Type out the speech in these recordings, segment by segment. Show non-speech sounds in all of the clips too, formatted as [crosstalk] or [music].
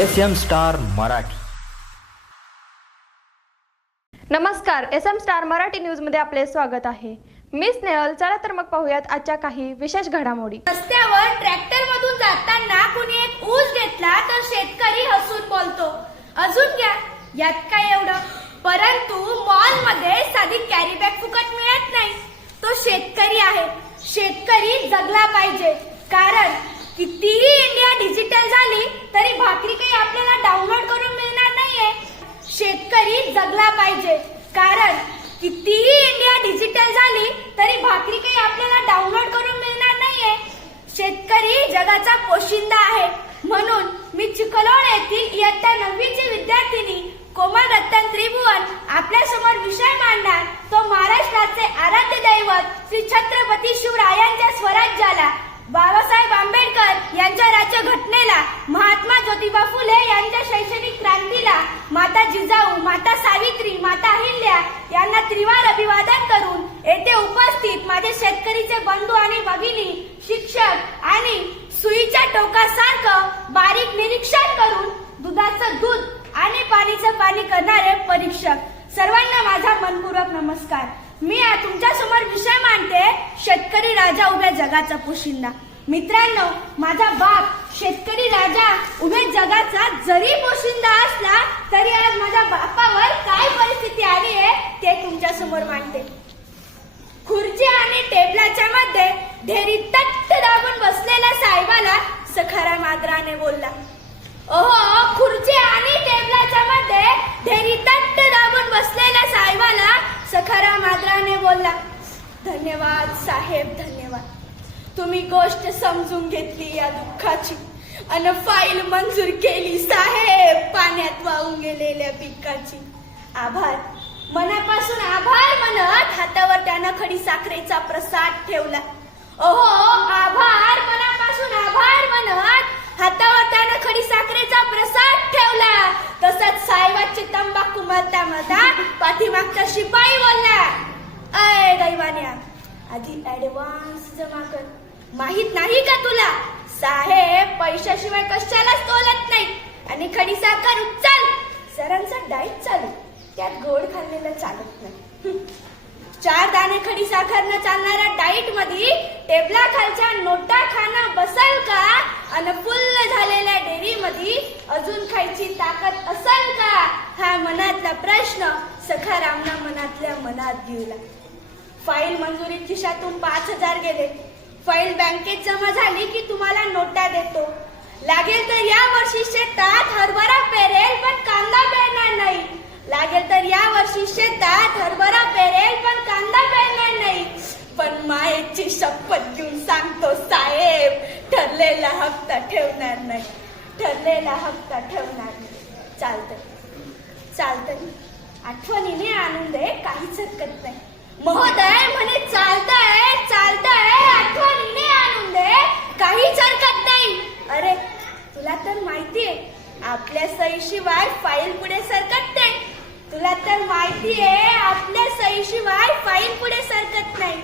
S M star Marathi. नमस्कार S M star Marathi न्यूजमध्ये आपले स्वागत आहे. मी स्नेहल चला तर मग पाहूयात आजच्या काही विशेष घडामोडी. रस्त्यावर ट्रॅक्टर मधून जाताना कुणी एक ऊस घेतला तर शेतकरी हसून बोलतो. अजून घ्या यात काय एवढं? परंतु मॉलमध्ये साधी कॅरी बॅग फुकट मिळत नाही. तो शेतकरी आहे. शेतकरी जगला पाहिजे. कारण कितीही इंडिया डिजिटल झाली तरी भाकरी काही आपल्याला डाउनलोड करून मिळणार नाहीये. शेतकरी जगला पाहिजे. कारण कितीही इंडिया डिजिटल झाली तरी भाकरी काही आपल्याला डाउनलोड करून मिळणार नाहीये. शेतकरी जगाचा पोशिंदा आहे. म्हणून मी चिखलोड येथील इयत्ता नववीची विद्यार्थिनी कोमल रत्न त्रिभुवन आपल्यासमोर विषय मांडणार. तो महाराष्ट्राचे आराध्य दैवत श्री छत्रपती शिवरायांच्या स्वराज्याला बाबासाहेब आंबेडकर यांच्या राज्य घटनेला महात्मा ज्योतिबा फुले यांच्या शैक्षणिक क्रांतीला माता जिजाऊ माता सावित्री माता अहिल्या यांना त्रिवार अभिवादन करून येथे उपस्थित माझे शेतकरीचे बंधू आणि भगिनी शिक्षक आणि सुईच्या टोकासारखं बारीक निरीक्षण करून दुधाचं दूध आणि पाणीचं पाणी करणारे परीक्षक. सर्वांना माझा मनपूर्वक नमस्कार. मी तुमच्यासमोर विषय मांडते शेतकरी राजा उभ्या जगाचा पोशिंदा. मित्रांनो माझा बाप शेतकरी राजा उभ्या जगाचा जरी पोशिंदा असला तरी आज माझ्या बापावर काय परिस्थिती आली आहे ते तुमच्यासमोर मांडते. खुर्ची आणि टेबलाच्या मध्ये ढेरी तट्ट दाबून बसलेल्या साहेबाला सखाराम आदराने बोलला. ओहो खऱ्या आदराने बोलला धन्यवाद साहेब धन्यवाद. तुम्ही गोष्ट समजून घेतली या दुःखाची. अन फाईल मंजूर केली साहेब पाण्यात वाहून गेलेल्या पिकाची. आभार. मनापासून आभार म्हणत हातावर त्यानं खडी साखरेचा प्रसाद ठेवला. ओहो आभार मनापासून आभार म्हणत हातावर त्यानं खडी साखरेचा प्रसाद ठेवला तसंच साहेबाची तंबाखू मरता मरता पाठीमागचा शिपाई बोलला अय दैवान्या आधी ऍडव्हान्स जमा कर. माहीत नाही का तुला? साहेब पैशाशिवाय कशालाच तोलत नाही. आणि खडी साखर उचल. सरांचा डाईट चालू. त्यात गोड खाल्लेलं चालत नाही. चार दाणे खडी साखरनं चालणाऱ्या डाईटमध्ये टेबला खालच्या नोटा खाना बसल का? आणि फुल्ल झालेल्या डेअरी मध्ये अजून खायची ताकद असल का? हा मनातला प्रश्न. सखारामना मनातल्या मनात दिवला फाईल मंजुरी खिशातून पाच हजार गेले. फाईल बँकेत जमा झाली की तुम्हाला नोटा देतो. लागेल तर या वर्षी शेतात हरभरा पेरेल पण कांदा पेरणार नाही. लागेल तर या वर्षी शेतात हरभरा पेरेल पण कांदा पेरणार नाही. पण मायेची शपथ घेऊन सांगतो साहेब ठरलेला हप्ता ठेवणार नाही. ठरलेला हप्ता ठेवणार नाही. चालतं चालतंय. आठवणीने आणून दे काहीच हरकत नाही. महोदय म्हणे चालतंय चालतंय आठवणीने आणून दे काहीच हरकत नाही. अरे तुला तर माहितीये आपल्या सईशिवाय फाईल पुढे सरकत नाही. तुला तर माहितीये आपल्या सहीशिवाय फाईल पुढे सरकत नाही.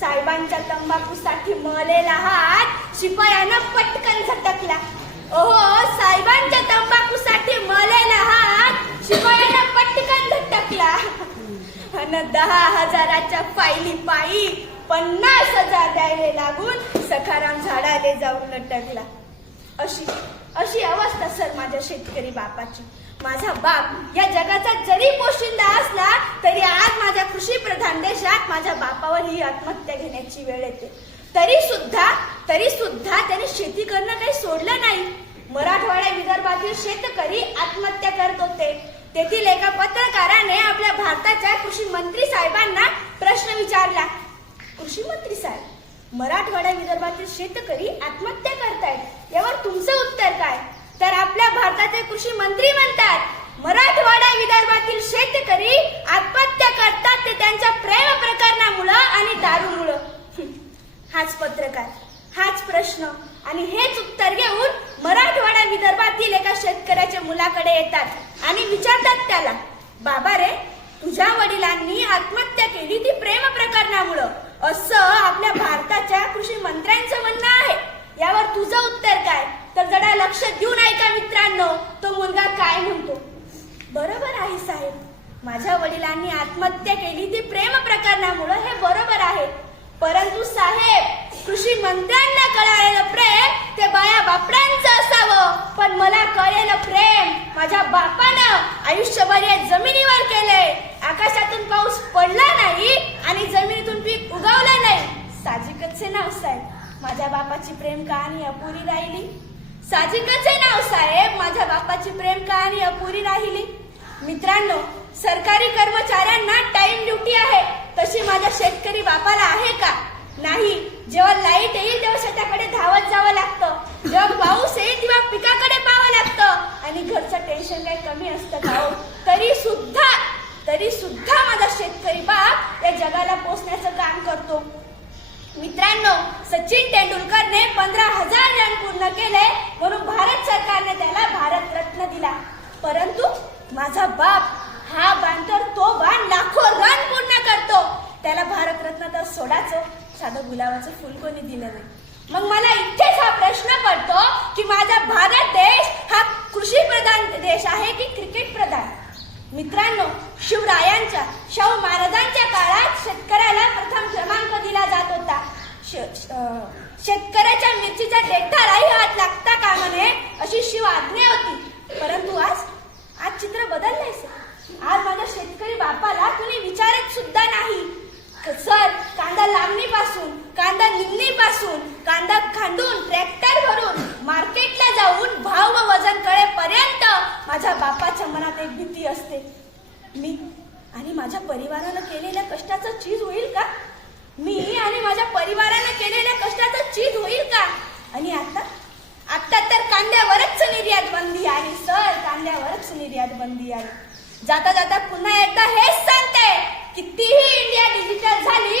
साहेबांच्या तंबाखूसाठी मळलेला हात शिपायानं पटकन झटकला. ओहो साहेबांच्या तंबाखूसाठी मळलेला हात शिपायानं पटकन झटकला अन दहा हजाराच्या फायली पायी पन्नास हजार द्यायला लागून सखाराम झाडाले जाऊन लटकला. अशी अशी अवस्था सर माझ्या शेतकरी बापाची. माझा बाप या जगाचा जरी पोशिंदा असला तरी आज माझ्या कृषी प्रधान देशात माझ्या बापावर ही आत्महत्या घेण्याची वेळ येते. तरी सुद्धा तरी सुद्धा त्याने शेती करणं काही सोडलं नाही. मराठवाड्या विदर्भातील शेतकरी आत्महत्या करत होते. तेथील एका पत्रकाराने आपल्या भारताच्या कृषी मंत्री साहेबांना प्रश्न विचारला. कृषी मंत्री साहेब मराठवाडा विदर्भातील शेतकरी आत्महत्या करतायत. यावर तुमचं उत्तर काय? तर आपल्या भारताचे कृषी मंत्री म्हणतात मराठवाडा विदर्भातील शेतकरी आत्महत्या करतात ते त्यांच्या प्रेम प्रकरणामुळं आणि दारूमुळं. [laughs] हाच पत्रकार हाच प्रश्न. आणि हेच उत्तर घेऊन मराठवाडा विदर्भातील एका शेतकऱ्याच्या मुलाकडे येतात. आणि विचारतात त्याला बाबा रे तुझ्या वडिलांनी आत्महत्या केली ती प्रेम प्रकरणामुळं. असं आपल्या भारताच्या कृषी मंत्र्यांचं म्हणणं आहे. यावर तुझं उत्तर काय? तर जरा लक्ष देऊन ऐका मित्रांनो तो मुलगा काय म्हणतो. बरोबर आहे साहेब. माझ्या वडिलांनी आत्महत्या केली ती प्रेम प्रकरणामुळं हे बरोबर आहे. परंतु साहेब कृषी मंत्र्यांना कळा प्रेम ते बाया बापड्यांचं असावं पण मला कळेल प्रेम. माझ्या बापानं आयुष्यभर या जमिनीवर केलंय. आकाशातून पाऊस पडला नाही आणि जमिनीतून पीक उगवलं नाही. साहजिकच नाव साहेब माझ्या बापाची प्रेम कहाणी अपुरी राहिली. साहजिकच नाव साहेब माझ्या बापाची प्रेम कहाणी अपुरी राहिली. मित्रांनो सरकारी कर्मचाऱ्यांना टाइम ड्युटी आहे. तशी माझ्या शेतकरी बापाला आहे का? नाही. जेव्हा लाइट येईल तेव्हा शेताकडे धावत जावं लागतं. जेव्हा पाऊस येईल तेव्हा पिकाकडे पाहावं लागतं. आणि घरचं टेन्शन काही कमी असतं का हो? तरी सुद्धा तरी सुद्धा माझा शेतकरी बाप या जगाला पोचण्याचं काम करतो. मित्रांनो सचिन तेंडुलकरने पंधरा हजार रन पूर्ण केले म्हणून भारत सरकारने त्याला भारत रत्न दिला. परंतु माझा बाप हा बाण तर तो बाण लाखो रन पूर्ण करतो. त्याला भारत रत्न तर सोडाचं साधं गुलाबाचं फुल कोणी दिलं नाही. मग मला इथेच हा प्रश्न पडतो की माझा भारत देश हा कृषी प्रधान देश आहे की क्रिकेट प्रधान? मित्रांनो शिवरायांच्या शाहू महाराजांच्या काळात शेतकऱ्याला प्रथम क्रमांक दिला जात होता. श- शेतकऱ्याच्या मिरचीच्या देठालाही हात लागता कामा नये अशी शिव आज्ञा होती. परंतु आज आज चित्र बदललंय सर. आज माझ्या शेतकरी बापाला कुणी विचारत सुद्धा नाही. सर कांदा लावणीपासून कांदा निमणीपासून कांदा खांडून ट्रॅक्टर भरून मार्केटला जाऊन भाव व वजन कळेपर्यंत माझ्या बापाच्या मनात एक भीती असते. मी आणि माझ्या परिवारानं केलेल्या कष्टाचं चीज होईल का? मी आणि माझ्या परिवारानं केलेल्या कष्टाचं चीज होईल का? आणि आता? आता तर कांद्यावरच निर्यात बंदी आली सर. कांद्यावरच निर्यात बंदी आली जाता जाता पुन्हा एकदा हेच सांगते कितीही इंडिया डिजिटल झाली